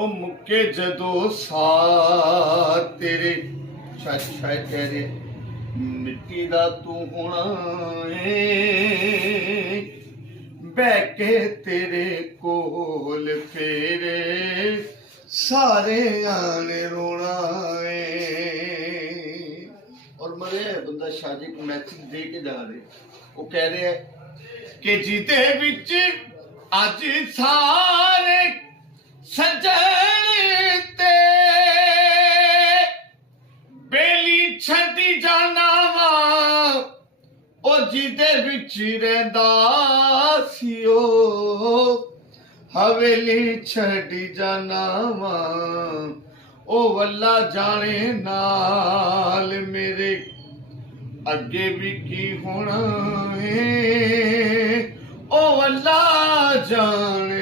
ਉਹ ਮੁੱਕੇ ਜਦੋਂ ਸਾਹ ਤੇਰੇ ਛੱਛਾ ਤੇਰੇ ਮਿੱਟੀ ਦਾ ਤੂੰ ਹੋਣਾ ਏ ਬਹਿ ਕੇ ਤੇਰੇ ਕੋਲ ਫੇਰੇ ਸਾਰੇ ਆਨੇ ਰੋਣਾ ਏ। ਔਰ ਮਰੇ ਬੰਦਾ ਸ਼ਾਦੀ को मैसेज दे के जा रहे, वो कह रहे हैं कि ਜਿਹਦੇ ਵਿੱਚ ਅੱਜ ਸਾਰੇ ਸੱਜਣ ਤੇ ਬੇਲੀ ਛੱਡੀ ਜਾਣਾ ਵਾ ਉਹ ਜਿਹਦੇ ਵਿੱਚ ਰਹਿੰਦਾ ਸੀ ਉਹ ਹਵੇਲੀ ਛੱਡੀ ਜਾਣਾ ਵਾ ਉਹ ਵੱਲਾ ਜਾਣੇ ਨਾਲ ਮੇਰੇ ਅੱਗੇ ਵੀ ਕੀ ਹੋਣਾ ਏ ਉਹ ਵੱਲਾ ਜਾਣੇ